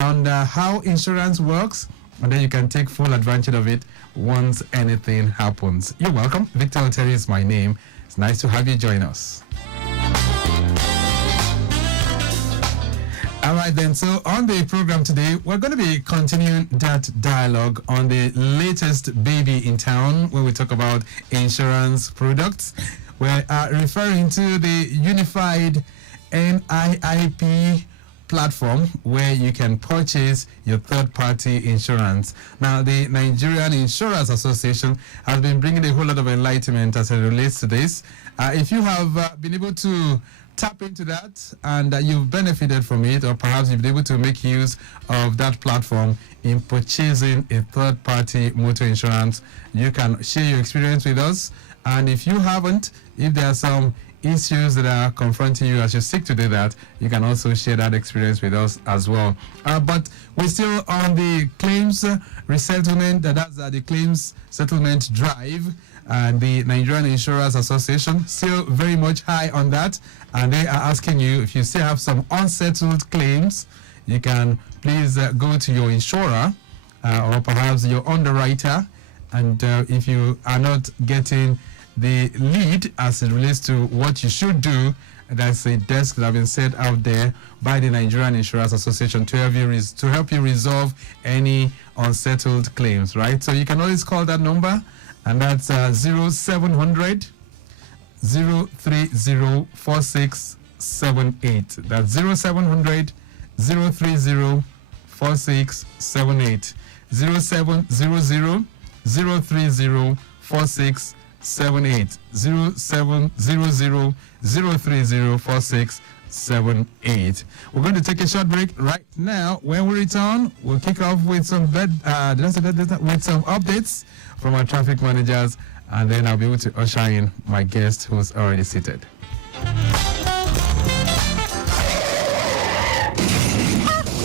on how insurance works, and then you can take full advantage of it once anything happens. You're welcome. Victor Oteri is my name. It's nice to have you join us. All right, then. So on the program today, we're going to be continuing that dialogue on the latest baby in town, where we talk about insurance products. We're referring to the unified NIIP platform where you can purchase your third-party insurance. Now, the Nigerian Insurance Association has been bringing a whole lot of enlightenment as it relates to this. If you have been able to tap into that and you've benefited from it, or perhaps you've been able to make use of that platform in purchasing a third-party motor insurance, you can share your experience with us. And if you haven't, if there are some issues that are confronting you as you seek to do that, you can also share that experience with us as well. But we're still on the claims resettlement, that's the claims settlement drive, and the Nigerian Insurance Association still very much high on that, and they are asking you, if you still have some unsettled claims, you can please go to your insurer or perhaps your underwriter, and if you are not getting the lead as it relates to what you should do, that's a desk that has been set out there by the Nigerian Insurance Association to help you resolve any unsettled claims, right? So you can always call that number, and that's 0700 030 4678. That's 0700 030 4678. 0700 030 4678. 0700 030 4678. We're going to take a short break right now. When we return, we'll kick off with some updates from our traffic managers, and then I'll be able to usher in my guest who's already seated.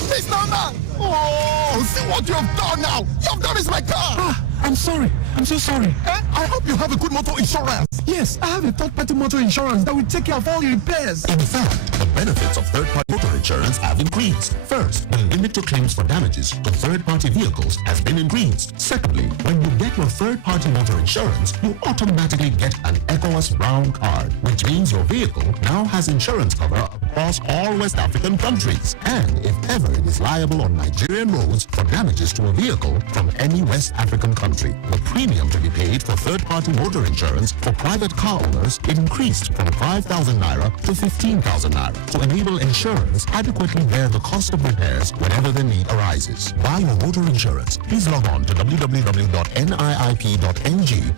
This number! Oh, see what you have done now! You have damaged my car! I'm sorry. I'm so sorry. I hope you have a good motor insurance. Yes, I have a third-party motor insurance that will take care of all your repairs. In fact, the benefits of third-party motor insurance have increased. First, the limit to claims for damages to third-party vehicles has been increased. Secondly, when you get your third-party motor insurance, you automatically get an ECOWAS Brown card, which means your vehicle now has insurance cover across all West African countries. And if ever it is liable on Nigerian roads for damages to a vehicle from any West African country, the premium to be paid for third-party motor insurance for private car owners increased from 5,000 naira to 15,000 naira to enable insurers adequately bear the cost of repairs whenever the need arises. Buy your motor insurance. Please log on to www.niip.ng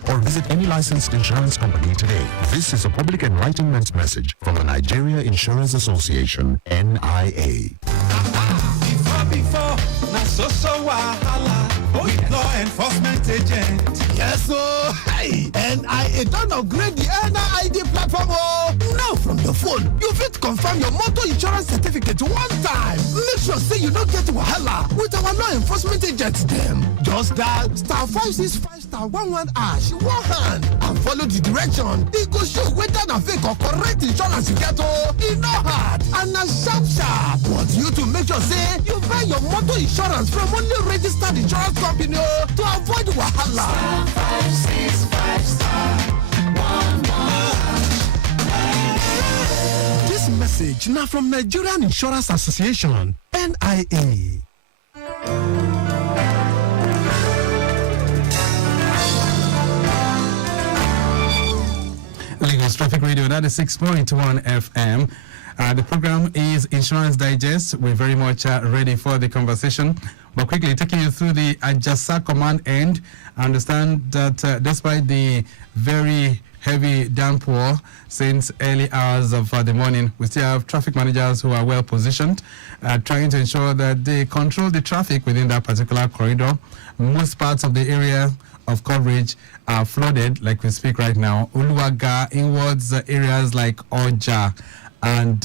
or visit any licensed insurance company today. This is a public enlightenment message from the Nigeria Insurance Association, NIA. Before, with law enforcement agent. Yes, so hey, NIA don't upgrade the NID platform. Oh, now from your phone, you fit confirm your motor insurance certificate one time. Make sure say you don't get wahala with our law enforcement agents. Them just dial *565*11# one hand and follow the direction. It go show whether na fake or correct insurance you get. Oh, it no hard and na sharp. Want you to make sure say you buy your motor insurance from only registered insurance company to avoid wahala. This message now from Nigerian Insurance Association, NIA. Lagos Traffic Radio 96.1 FM. The program is Insurance Digest. We're very much ready for the conversation. But quickly taking you through the Ajasa command end, I understand that despite the very heavy downpour since early hours of the morning, we still have traffic managers who are well positioned, trying to ensure that they control the traffic within that particular corridor. Most parts of the area of coverage are flooded, like we speak right now. Uluwaga, inwards areas like Oja and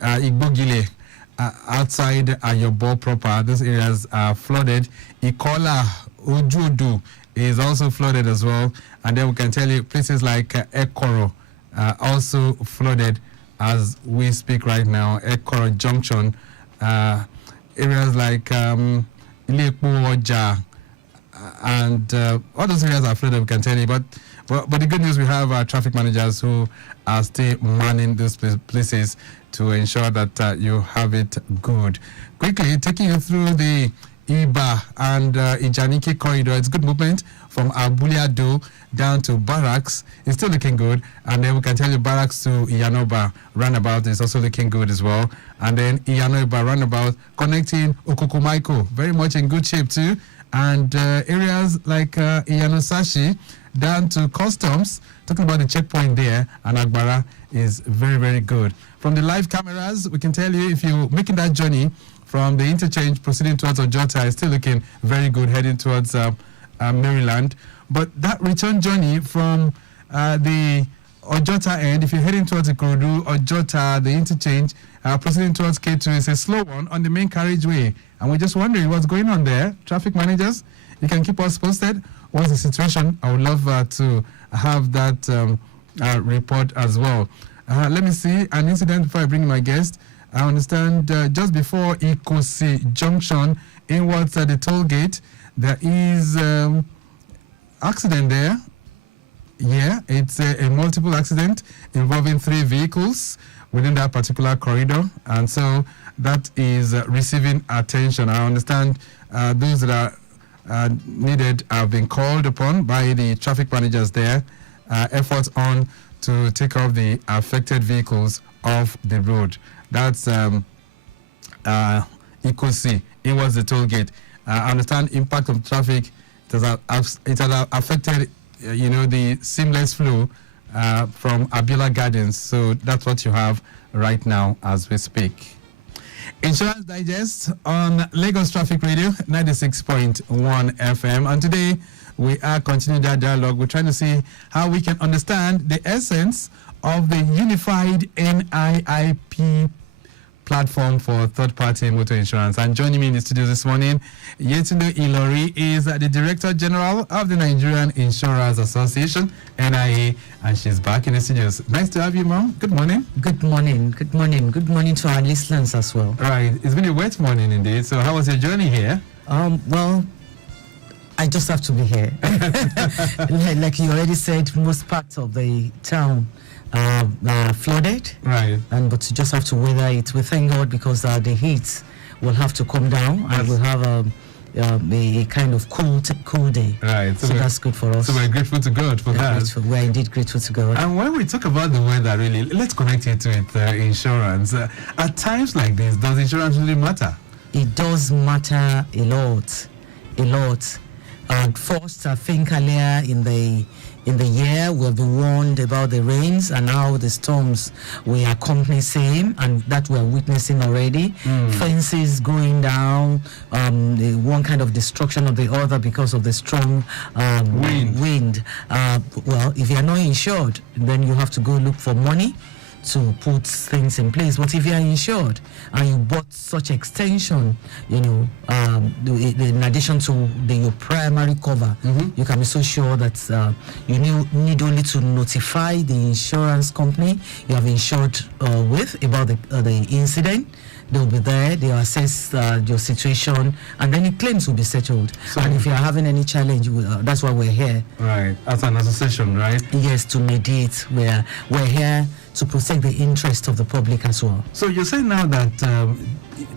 Igbogile, outside Ayobo proper, those areas are flooded. Ikola, Ujudu is also flooded as well. And then we can tell you places like Ekoro also flooded as we speak right now. Ekoro Junction, areas like Ilepo, Oja, and all those areas are flooded, we can tell you. But the good news, we have traffic managers who are still manning those places to ensure that you have it good. Quickly, taking you through the Iba and Ijaniki corridor. It's good movement from Abuliado down to Barracks. It's still looking good. And then we can tell you Barracks to Iyanoba roundabout is also looking good as well. And then Iyanoba roundabout connecting Okukumaiko, very much in good shape too. And areas like Iyanosashi down to Customs, talking about the checkpoint there, and Agbara is very, very good. From the live cameras, we can tell you if you're making that journey from the interchange proceeding towards Ojota, is still looking very good, heading towards Maryland. But that return journey from the Ojota end, if you're heading towards Ikorodu, Ojota, the interchange, proceeding towards K2 is a slow one on the main carriageway. And we're just wondering what's going on there. Traffic managers, you can keep us posted. What's the situation? I would love to have that report as well. Let me see an incident before I bring my guest. I understand just before Ikosi Junction, inwards at the toll gate, there is accident there. Yeah, it's a multiple accident involving 3 vehicles within that particular corridor, and so that is receiving attention. I understand those that are needed have been called upon by the traffic managers there. Efforts on to take off the affected vehicles off the road. That's Ikosi. It was the toll gate. I understand impact of traffic. It has affected, the seamless flow from Abiola Gardens. So that's what you have right now as we speak. Insurance Digest on Lagos Traffic Radio 96.1 FM. And today we are continuing that dialogue. We're trying to see how we can understand the essence of the unified NIIP platform for third-party motor insurance. And joining me in the studio this morning, Yetunde Ilori is the Director General of the Nigerian Insurance Association, NIA, and she's back in the studios. Nice to have you, Mom. Good morning. Good morning. Good morning. Good morning to our listeners as well. Right. It's been a wet morning indeed. So how was your journey here? Well, I just have to be here. Like you already said, most parts of the town flooded, right? But you just have to weather it. We thank God because the heat will have to come down, and we'll have a kind of cool day. Right. So that's good for us. So we're grateful to God for that. We're indeed grateful to God. And when we talk about the weather, really, let's connect it with insurance. At times like this, does insurance really matter? It does matter a lot. First, I think earlier in the year, we've been warned about the rains and how the storms we accompany same, and that we're witnessing already. Fences going down, one kind of destruction of the other because of the strong wind. Well, if you're not insured, then you have to go look for money to put things in place. But if you are insured and you bought such extension, in addition to your primary cover, you can be so sure that you need only to notify the insurance company you have insured with about the incident. They'll be there, they'll assess your situation, and then the claims will be settled. So, and if you're having any challenge, that's why we're here. Right, as an association, right? Yes, to mediate. We're here to protect the interest of the public as well. So you're saying now that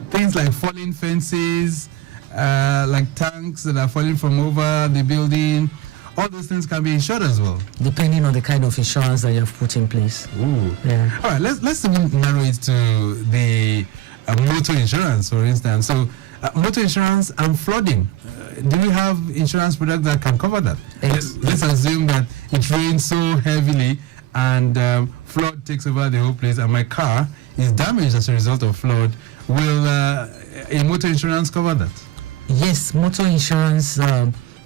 things like falling fences, like tanks that are falling from over the building, all those things can be insured as well? Depending on the kind of insurance that you have put in place. Ooh. Yeah. All right, let's narrow it to the motor insurance, for instance. So motor insurance and flooding. Do we have insurance products that can cover that? Let's assume that it rains so heavily and flood takes over the whole place and my car is damaged as a result of flood. Will a motor insurance cover that? Yes, motor insurance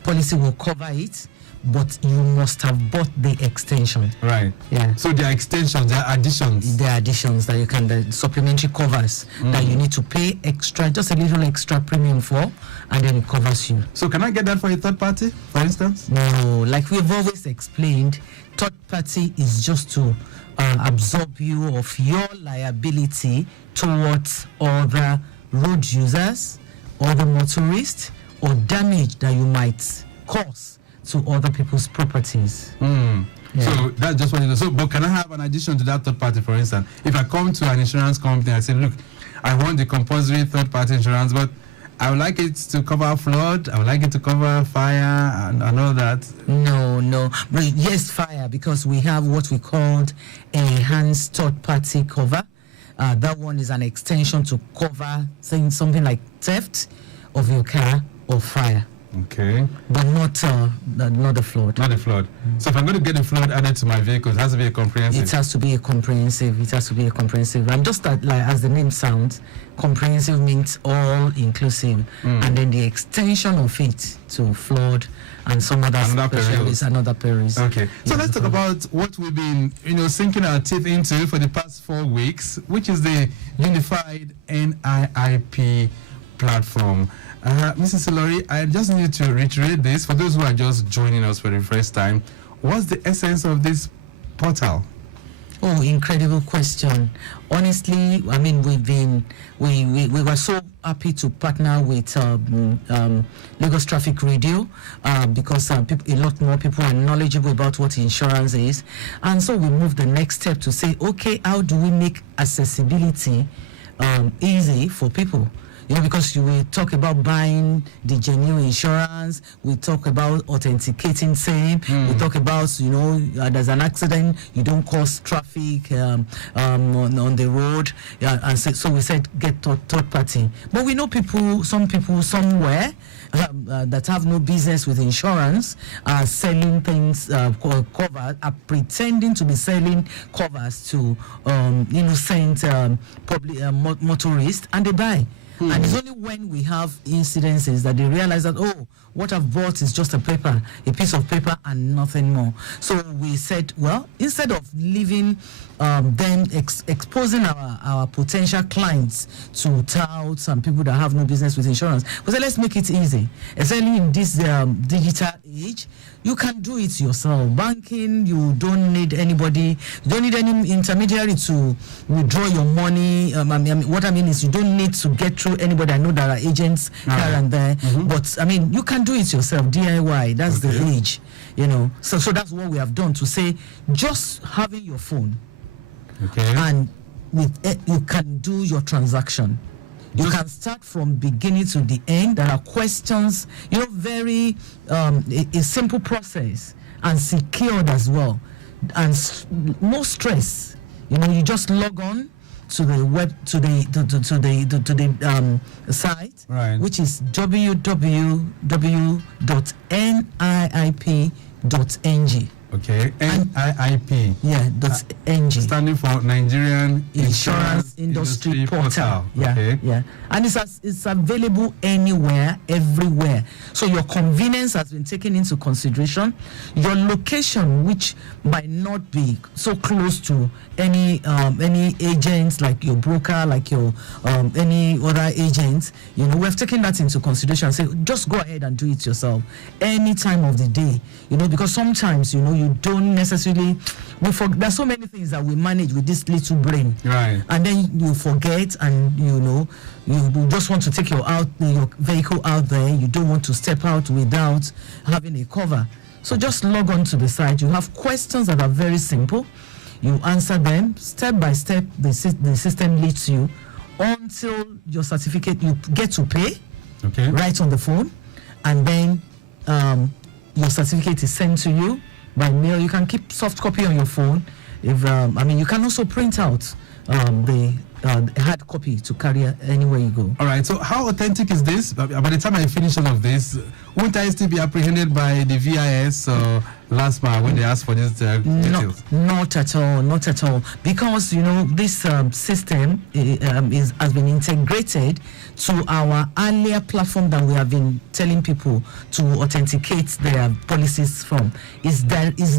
policy will cover it, but you must have bought the extension. Right. Yeah. So there are extensions, there are additions. There are additions that you can, the supplementary covers that you need to pay extra, just a little extra premium for, and then it covers you. So can I get that for a third party, for instance? No, like we've always explained, third party is just to absorb you of your liability towards other road users, other motorists, or damage that you might cause to other people's properties. Yeah. So that's just what you know. So, but can I have an addition to that third party, for instance? If I come to an insurance company and say, look, I want the compulsory third party insurance, but I would like it to cover flood, I would like it to cover fire and all that. No. But yes, fire, because we have what we called enhanced third party cover. That one is an extension to cover something like theft of your car or fire. Okay. But not the flood. Not the flood. So if I'm going to get the flood added to my vehicle, it has to be a comprehensive. It has to be a comprehensive. And just that, like as the name sounds, comprehensive means all inclusive, and then the extension of it to flood and some other specialties and other perils. Okay. So let's talk about what we've been, sinking our teeth into for the past 4 weeks, which is the unified NIIP platform. Mrs. Olori, I just need to reiterate this for those who are just joining us for the first time. What's the essence of this portal? Oh, incredible question. Honestly, I mean, we were so happy to partner with Lagos Traffic Radio because a lot more people are knowledgeable about what insurance is. And so we moved the next step to say, okay, how do we make accessibility easy for people? Because we talk about buying the genuine insurance, we talk about authenticating same, we talk about, there's an accident, you don't cause traffic on the road, and so we said get third party. But we know some people somewhere that have no business with insurance are selling things covers, are pretending to be selling covers to innocent public motorists, and they buy. And it's only when we have incidences that they realize that, what I've bought is just a piece of paper and nothing more. So we said, well, instead of leaving them exposing our potential clients to touts and people that have no business with insurance, we said, let's make it easy. Especially in this digital age, you can do it yourself. Banking, you don't need anybody, you don't need any intermediary to withdraw your money. What I mean is you don't need to get through anybody. I know there are agents here and there, but I mean, you can do it yourself, DIY. That's the age, So that's what we have done to say, just having your phone, and with it, you can do your transaction. You can start from beginning to the end. There are questions, very a simple process and secured as well, and no stress. You just log on to the web to the site, right, which is www.niip.ng. Okay, NIIP. Yeah, .ng. Standing for Nigerian Insurance Industry Portal. Yeah, okay. Yeah. And it's available anywhere, everywhere. So your convenience has been taken into consideration. Your location, which might not be so close to any agents, like your broker, like your any other agents, we have taken that into consideration. Say, just go ahead and do it yourself any time of the day. Because sometimes you don't necessarily there's so many things that we manage with this little brain, right? And then you forget, and you just want to take your vehicle out there. You don't want to step out without having a cover. So just log on to the site. You have questions that are very simple. You answer them step by step. The system leads you until your certificate, you get to pay, right on the phone, and then your certificate is sent to you by mail. You can keep soft copy on your phone. If you can also print out the hard copy to carry anywhere you go. All right. So how authentic is this? By the time I finish all of this, won't I still be apprehended by the VIS or LASMA when they ask for these details? Not at all. Because this system has been integrated to our earlier platform that we have been telling people to authenticate their policies from. Is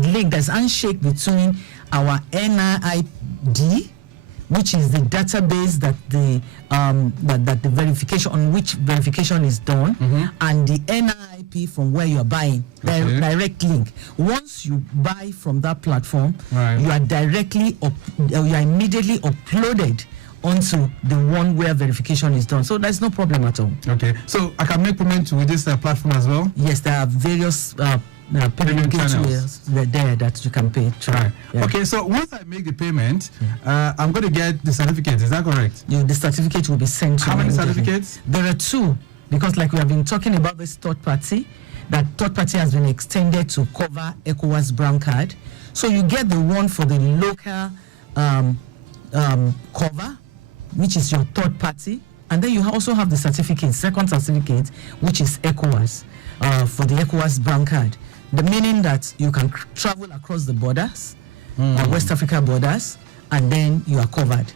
linked. There's handshake between our NIID, which is the database that the verification, on which verification is done, and the NIIP from where you are buying. Direct link. Once you buy from that platform, you are immediately uploaded onto the one where verification is done. So there's no problem at all. Okay, so I can make payment with this platform as well? Yes, there are various payment gateways there that you can pay through. Right. Yeah. Okay, so once I make the payment, I'm going to get the certificate. Is that correct? The certificate will be sent to How you many immediately. certificates? There are 2, because like we have been talking about this third party, that third party has been extended to cover ECOWAS brown card. So you get the one for the local cover, which is your third party, and then you also have the certificate, second certificate, which is ECOWAS, for the ECOWAS brown card. The meaning that you can travel across the borders, West Africa borders, and then you are covered.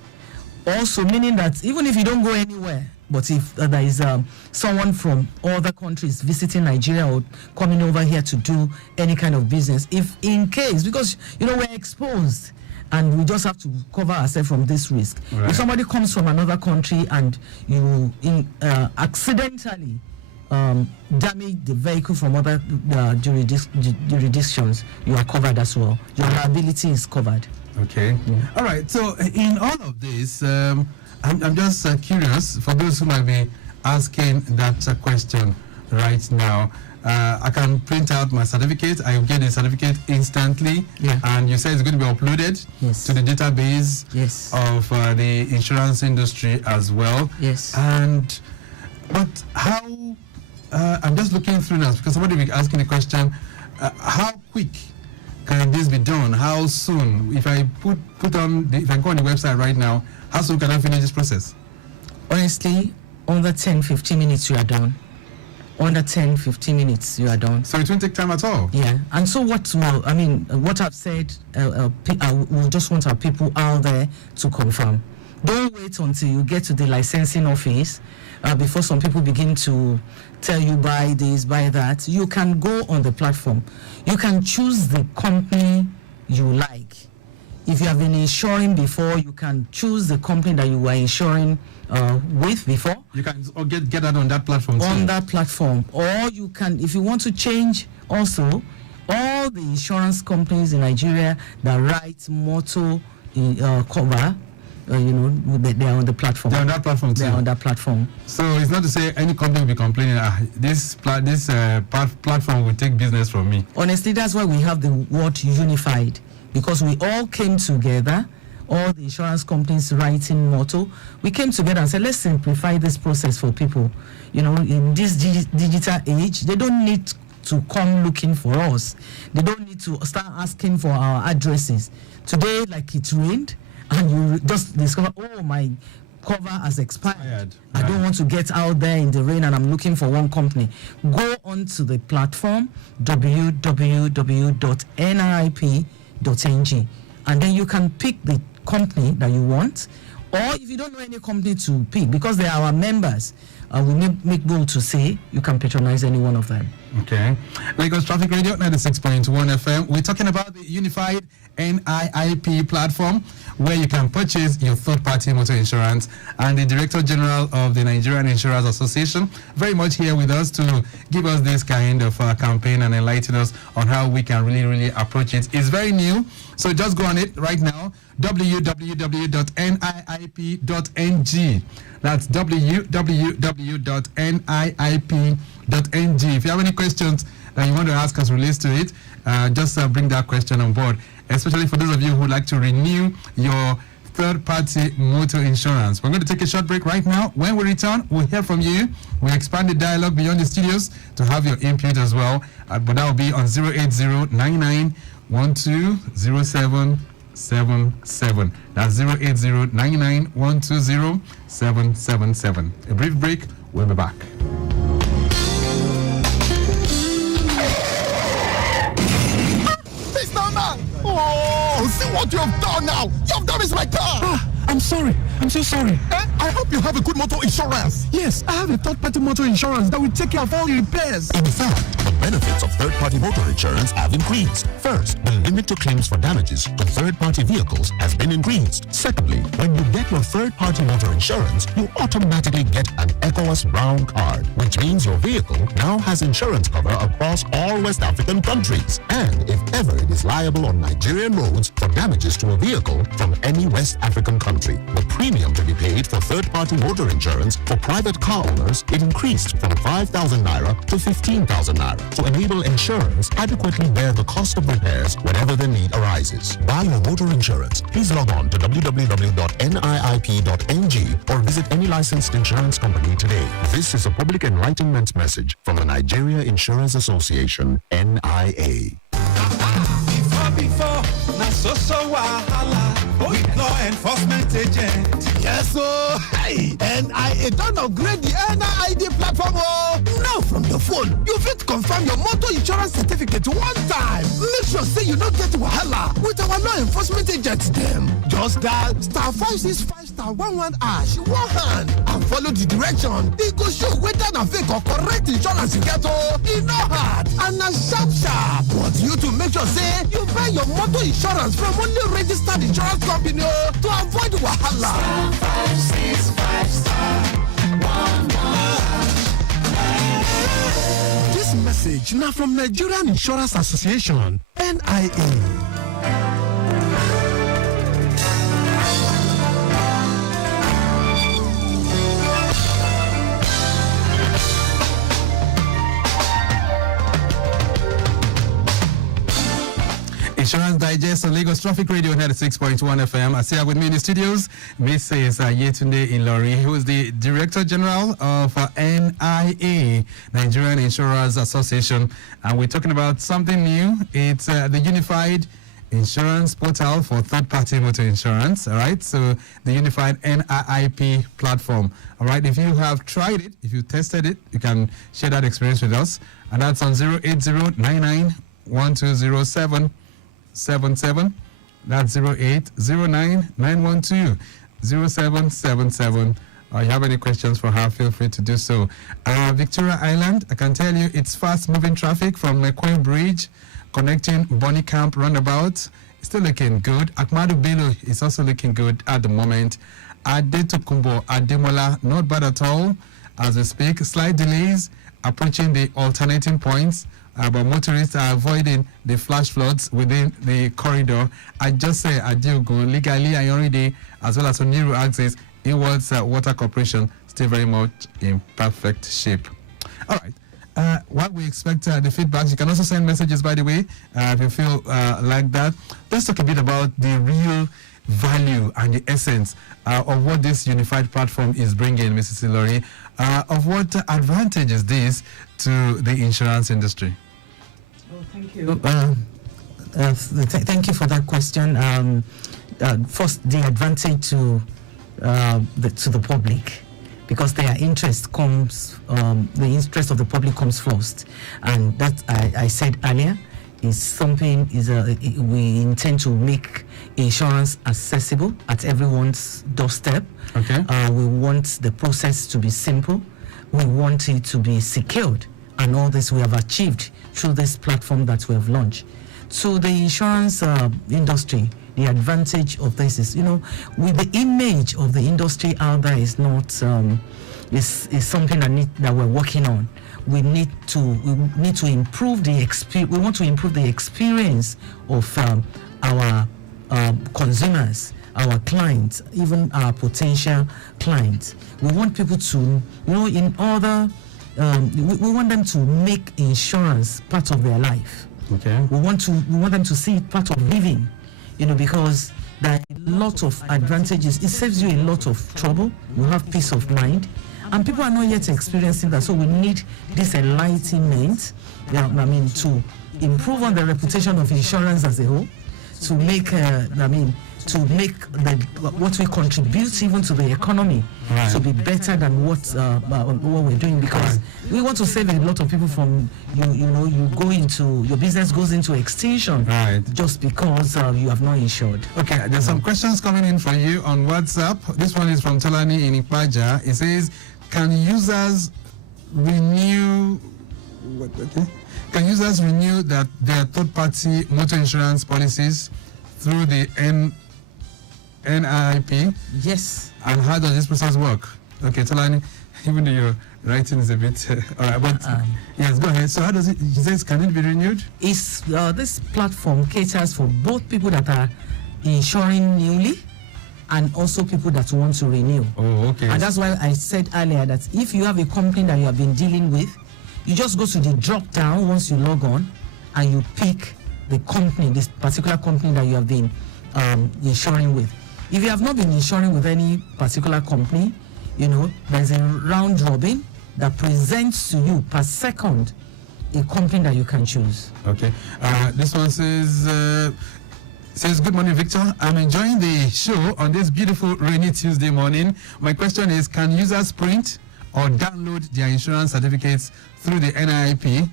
Also meaning that even if you don't go anywhere, but if there is someone from other countries visiting Nigeria or coming over here to do any kind of business, if in case, because we're exposed and we just have to cover ourselves from this risk. Right. If somebody comes from another country and you accidentally damage the vehicle from other jurisdictions, you are covered as well. Your liability is covered. Okay. Yeah. All right. So in all of this, I'm just curious for those who might be asking that question right now. I can print out my certificate. I will get the certificate instantly. Yeah. And you say it's going to be uploaded Yes. to the database Yes. of the insurance industry as well. Yes. But how? I'm just looking through now because somebody will be asking the question: how quick can this be done? How soon? If I if I go on the website right now, how soon can I finish this process? Honestly, under 10-15 minutes you are done. Under 10-15 minutes you are done. So it won't take time at all. Yeah. And so what I've said, we just want our people out there to confirm. Don't wait until you get to the licensing office before some people begin to tell you buy this, buy that. You can go on the platform. You can choose the company you like. If you have been insuring before, you can choose the company that you were insuring with before. You can get that on that platform too. On that platform. Or you can, if you want to change also, all the insurance companies in Nigeria that write motor cover, they are on the platform. They're on that platform too. They are on that platform. So it's not to say any company will be complaining, this platform will take business from me. Honestly, that's why we have the word unified, because we all came together, all the insurance companies writing motto, we came together and said, let's simplify this process for people. In this digital age, they don't need to come looking for us. They don't need to start asking for our addresses. Today, like it rained, and you just discover, oh, my cover has expired. I don't want to get out there in the rain and I'm looking for one company. Go onto the platform www.nrip.ng, and then you can pick the company that you want. Or if you don't know any company to pick, because they are our members, we make bold to say you can patronize any one of them. Okay. Lagos Traffic Radio 96.1 FM. We're talking about the unified NIIP platform where you can purchase your third-party motor insurance, and the Director General of the Nigerian Insurers Association very much here with us to give us this kind of campaign and enlighten us on how we can really approach it. It's very new, so just go on it right now, www.niip.ng. That's www.niip.ng. If you have any questions that you want to ask us related to it, just bring that question on board, especially for those of you who like to renew your third-party motor insurance. We're going to take a short break right now. When we return, we'll hear from you. We'll expand the dialogue beyond the studios to have your input as well. But that will be on 08099120777. That's 08099120777. A brief break. We'll be back. Oh, see what you have done now. You have damaged my car. I'm sorry. I'm so sorry. I I hope you have a good motor insurance. Yes, I have a third-party motor insurance that will take care of all your repairs. In fact, the benefits of third-party motor insurance have increased. First, the limit to claims for damages to third-party vehicles has been increased. Secondly, when you get your third-party motor insurance, you automatically get an ECOWAS Brown card, which means your vehicle now has insurance cover across all West African countries. And if ever it is liable on Nigerian roads for damages to a vehicle from any West African country, the premium to be paid for third-party motor insurance for private car owners, it increased from 5,000 naira to 15,000 naira to enable insurers adequately bear the cost of repairs whenever the need arises. Buy your motor insurance. Please log on to www.niip.ng or visit any licensed insurance company today. This is a public enlightenment message from the Nigeria Insurance Association, NIA. Before, na so wahala with law enforcement agent. Yes, so hey, NIA don't upgrade the NID platform. Oh, now from your phone, you fit confirm your motor insurance certificate one time. Make sure say you don't get wahala with our law enforcement agents. Them just dial *565*11# one hand and follow the direction. It go show whether na fake or correct insurance you get. Oh, it no hard and na sharp. But you to make sure say you buy your motor insurance from only registered insurance company to avoid wahala. This message now from Nigerian Insurance Association, NIA. Insurance Digest on Lagos Traffic Radio 96.1 FM. I see her with me in the studios, Mrs. Yetunde Ilori, who is the Director General of NIA, Nigerian Insurers Association. And we're talking about something new. It's the Unified Insurance Portal for third-party motor insurance. All right, so the Unified NIIP platform. All right, if you have tried it, if you tested it, you can share that experience with us. And that's on 08099120777. That's 080991207777. Or you have any questions for her, feel free to do so. Victoria Island, I can tell you it's fast-moving traffic from McQueen Bridge connecting Bonny Camp roundabout. It's still looking good. Akmadu Bello is also looking good at the moment. Adetokunbo Ademola, not bad at all as we speak. Slight delays approaching the alternating points. But motorists are avoiding the flash floods within the corridor. I just say Adiogo, legally Ayoride, as well as Oniru axis, Inwards Water Corporation, still very much in perfect shape. All right. While we expect the feedback, you can also send messages, by the way, if you feel like that. Let's talk a bit about the real value and the essence of what this unified platform is bringing, Mrs. Ilori. Of what advantage is this to the insurance industry? Thank you. Thank you for that question. First, the advantage to the public, because their interest comes, the interest of the public comes first, and that I said earlier is something we intend to make insurance accessible at everyone's doorstep. Okay. We want the process to be simple. We want it to be secured. And all this we have achieved through this platform that we have launched. So the insurance industry, the advantage of this is, with the image of the industry out there is not is something that we're working on. We need to improve the experience. We want to improve the experience of our consumers, our clients, even our potential clients. We want people to, in order. We want them to make insurance part of their life. Okay. We want them to see it part of living, because there are a lot of advantages. It saves you a lot of trouble. You have peace of mind, and people are not yet experiencing that. So we need this enlightenment, to improve on the reputation of insurance as a whole, to make to make what we contribute even to the economy to be better than what we're doing, because we want to save a lot of people from you go into your business goes into extinction just because you have not insured. Okay, there's some questions coming in for you on WhatsApp. This one is from Tolani in Ipaja. It says, can users renew that their third-party motor insurance policies through the NIP? Yes. And how does this process work? Okay, Tolani, even though your writing is a bit all right, but yes, go ahead. So how does it? He says, can it be renewed? Is this platform caters for both people that are insuring newly and also people that want to renew. Oh, okay. And that's why I said earlier that if you have a company that you have been dealing with, you just go to the drop down once you log on and you pick the company, this particular company that you have been insuring with. If you have not been insuring with any particular company, there's a round robin that presents to you per second a company that you can choose. Okay. This one says, good morning, Victor. I'm enjoying the show on this beautiful rainy Tuesday morning. My question is, can users print or download their insurance certificates through the NIP?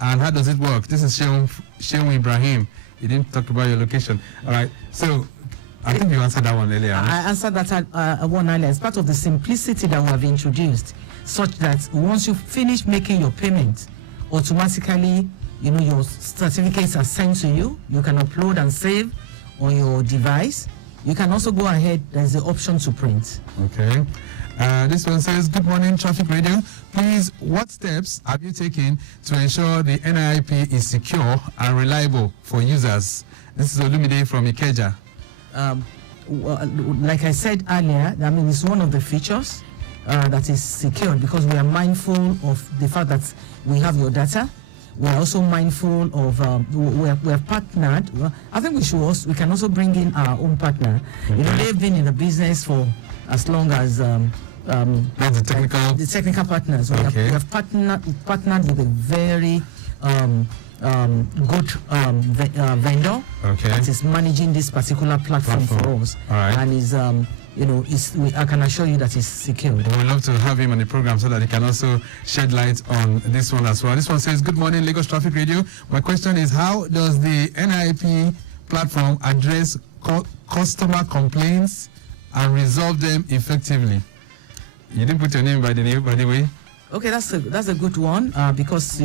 And how does it work? This is Sheung Ibrahim. You didn't talk about your location. All right. So I think you answered that one earlier. I answered that one earlier. It's part of the simplicity that we have introduced, such that once you finish making your payment, automatically, your certificates are sent to you. You can upload and save on your device. You can also go ahead. There's the option to print. Okay. This one says, good morning, Traffic Radio. Please, what steps have you taken to ensure the NIP is secure and reliable for users? This is Olumide from Ikeja. Like I said earlier, it's one of the features that is secured, because we are mindful of the fact that we have your data. We are also mindful of we have partnered. Well, I think we can also bring in our own partner. They've been in the business for as long as that's the technical partners. We have partnered with a very good vendor that is managing this particular platform for us, and is I can assure you that it's secured. We would love to have him on the program so that he can also shed light on this one as well. This one says, good morning, Lagos Traffic Radio. My question is, how does the NIP platform address customer complaints and resolve them effectively? You didn't put your name by the way. Okay, that's a good one, because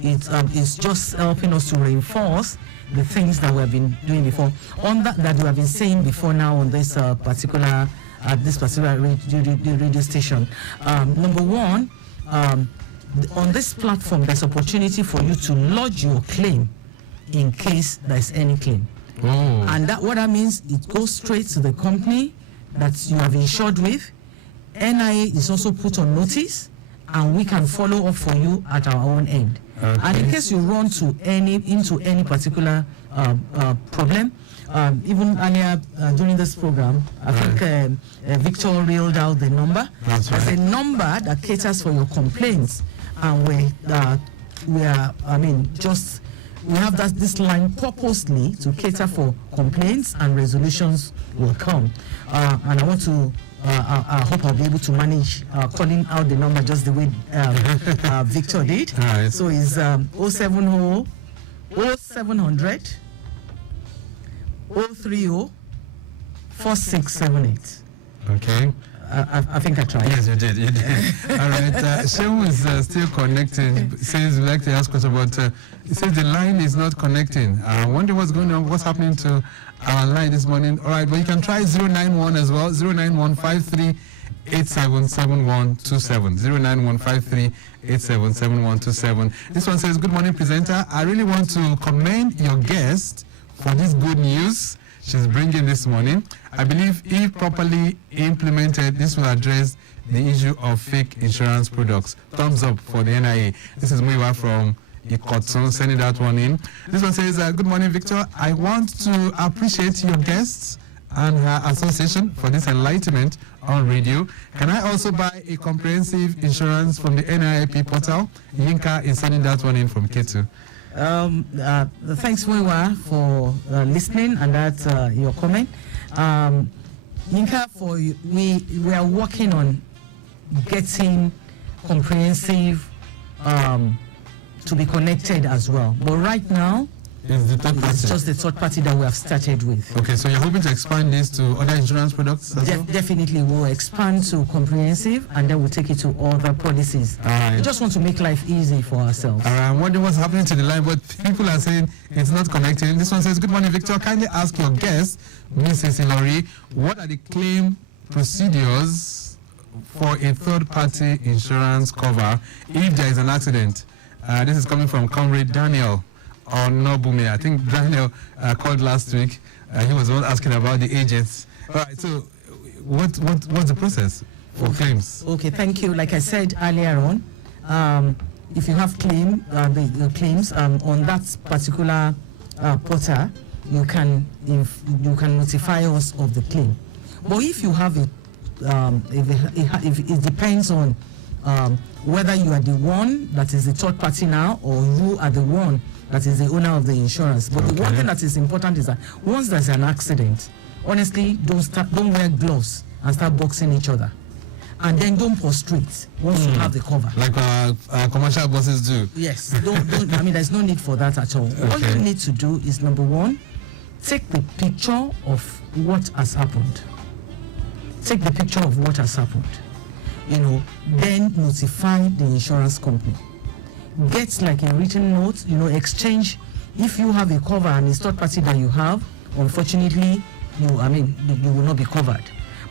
it's just helping us to reinforce the things that we have been doing before. On that we have been saying before now on this particular radio station. Number one, on this platform, there's opportunity for you to lodge your claim in case there's any claim. And what that means, it goes straight to the company that you have insured with. NIA is also put on notice, and we can follow up for you at our own end. And in case you run into any particular problem, even earlier during this program, I think Victor reeled out the number. There's a number that caters for your complaints, and we have this line purposely to cater for complaints, and resolutions will come. And I want to. I hope I'll be able to manage calling out the number just the way Victor did. So it's 070 0700 030 4678. Okay. I think I tried. Yes, you did. All right. Shehu is still connecting. Says we'd like to ask us about. He says the line is not connecting. I wonder what's going on. What's happening to our line this morning? All right, but you can try 091 as well. 09153 877127. 09153 877127. This one says, good morning, presenter. I really want to commend your guest for this good news she's bringing this morning. I believe if properly implemented, this will address the issue of fake insurance products. Thumbs up for the NIA. This is Muiwa from Ikotson, sending that one in. This one says, good morning, Victor. I want to appreciate your guests and her association for this enlightenment on radio. Can I also buy a comprehensive insurance from the NIP portal? Yinka is sending that one in from Ketu. Thanks, Mwewa, for listening and that your comment. Yinka, we are working on getting comprehensive to be connected as well. But right now, it's just the third party that we have started with. Okay, so you're hoping to expand this to other insurance products as well? Definitely, we'll expand to comprehensive and then we'll take it to other policies. We just want to make life easy for ourselves. I'm wondering what's happening to the line, but people are saying it's not connecting. This one says, good morning, Victor. Kindly ask your guest, Mrs. Hilary, what are the claim procedures for a third-party insurance cover if there is an accident? This is coming from Comrade Daniel or Nobume. I think Daniel called last week. He was one asking about the agents. All right, so what's the process for claims? Okay, thank you. Like I said earlier on, if you have the claims on that particular portal, you can notify us of the claim. But if you have it, if it depends on whether you are the one that is the third party now or you are the one that is the owner of the insurance. But the one thing that is important is that once there's an accident, honestly, don't wear gloves and start boxing each other. And then don't prostrate once you have the cover. Like our commercial bosses do. Yes, don't. I mean, there's no need for that at all. All you need to do is, number one, take the picture of what has happened. Take the picture of what has happened. Then notify the insurance company. Get like a written note, exchange. If you have a cover and it's third party that you have, unfortunately, you will not be covered.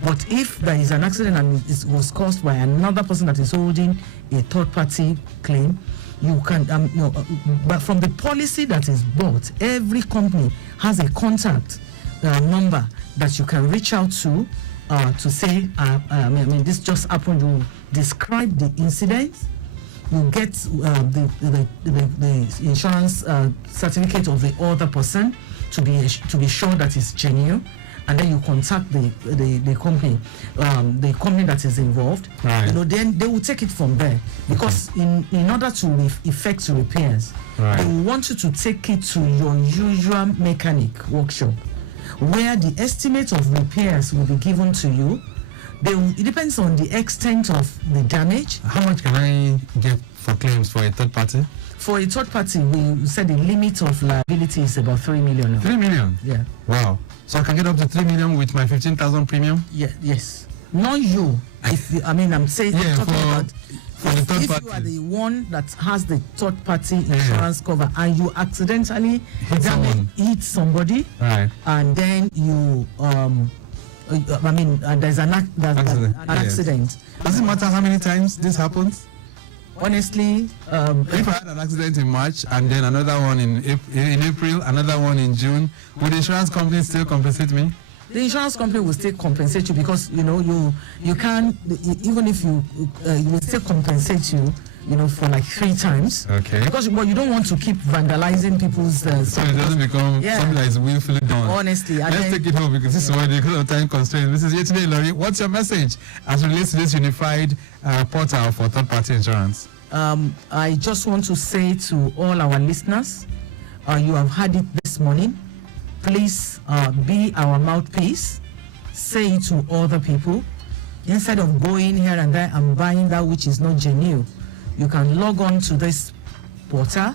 But if there is an accident and it was caused by another person that is holding a third party claim, you can, but from the policy that is bought, every company has a contact number that you can reach out to say, this just happened. You describe the incident. You get the insurance certificate of the other person to be sure that it's genuine, and then you contact the company that is involved. Right. Then they will take it from there, because in order to effect repairs, they will want you to take it to your usual mechanic workshop, where the estimate of repairs will be given to you. It depends on the extent of the damage. How much can I get for claims for a third party? For a third party, we said the limit of liability is about 3 million. 3 million? Yeah. Wow. So I can get up to 3 million with my 15,000 premium? Yeah. Yes. Not you. I'm saying yeah, talking about for the third if party. you are the one that has the third party insurance cover and you accidentally hit somebody, right, and then you there's an accident. Does it matter how many times this happens? Honestly, if I had an accident in March and then another one in April, another one in June, would the insurance company still compensate me? The insurance company will still compensate you, because you can, even if you will still compensate you, for like 3 times. Okay. Because you don't want to keep vandalizing people's. So it doesn't become something that is willfully done. Honestly, let's take it home, because this is why because of time constraints. This is Yetunde Ilori. What's your message as relates to this unified portal for third-party insurance? I just want to say to all our listeners, you have heard it this morning. Please be our mouthpiece. Say it to other people. Instead of going here and there and buying that which is not genuine, you can log on to this portal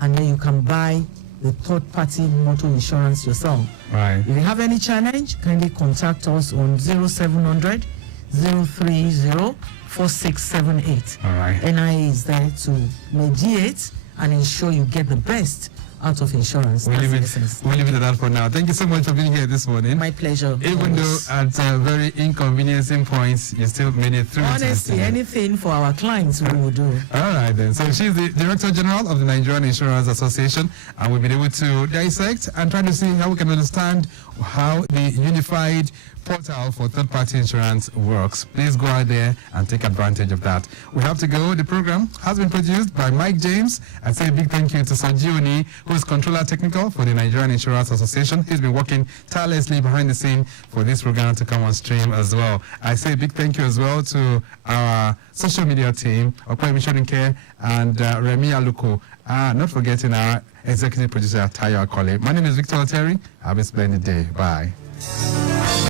and then you can buy the third-party motor insurance yourself. Right. If you have any challenge, kindly contact us on 0700 030 4678. All right. NIA is there to mediate and ensure you get the best out of insurance. We'll leave it at that for now. Thank you so much for being here this morning. My pleasure. Even though at very inconveniencing points, you still made it through. Honestly, anything for our clients we will do. All right then. So she's the Director General of the Nigerian Insurance Association, and we've been able to dissect and try to see how we can understand how the unified portal for third-party insurance works. Please go out there and take advantage of that. We have to go. The program has been produced by Mike James. I say a big thank you to Sanjioni, who is Controller Technical for the Nigerian Insurance Association. He's been working tirelessly behind the scene for this program to come on stream as well. I say a big thank you as well to our social media team, Okwemi Shodunke and Remi Aluko. Not forgetting our executive producer, Tayo Akole. My name is Victor Oteri. Have a splendid day. Bye.